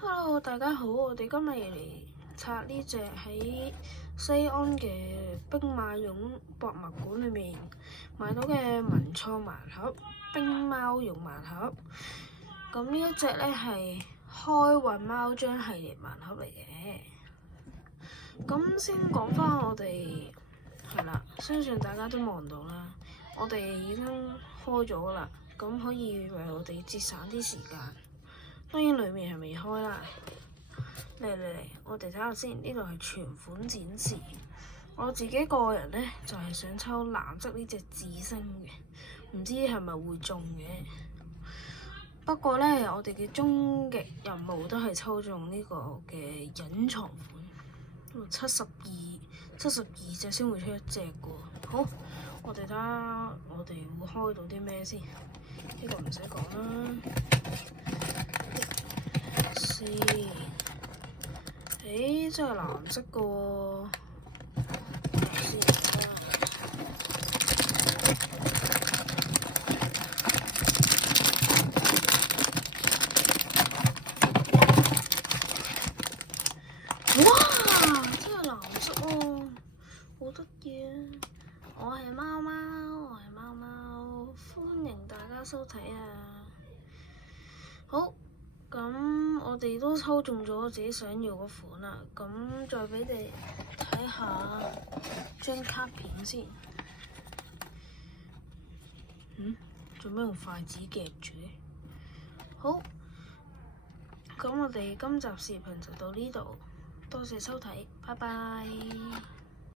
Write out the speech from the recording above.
Hello，大家好，我哋今日嚟拆呢隻喺西安嘅兵馬俑博物館裏面買到嘅文創盲盒冰貓俑盲盒。咁呢一隻咧係開運貓章系列盲盒嚟嘅。咁先講翻我哋係啦，相信大家都望到啦，我哋已經開咗啦，咁可以為我哋節省啲時間。當然裏面係未開啦。嚟，我哋睇下先。呢度係全款展示。我自己個人咧就係想抽藍色呢隻智星嘅，唔知係咪會中嘅。不過咧，我哋嘅終極任務都係抽中呢個嘅隱藏款。72隻先會出一隻嘅。好，我哋睇下我哋會開到啲咩先。呢個唔使講啦。真係藍色嘅喎。哇！真係藍色喎，好得意啊！我係貓貓，歡迎大家收睇啊！好。咁我哋都抽中咗自己想要嗰款啦，咁再俾你睇下張卡片先。做咩用筷子夾住？好，咁我哋今集視頻就到呢度，多謝收睇，拜拜。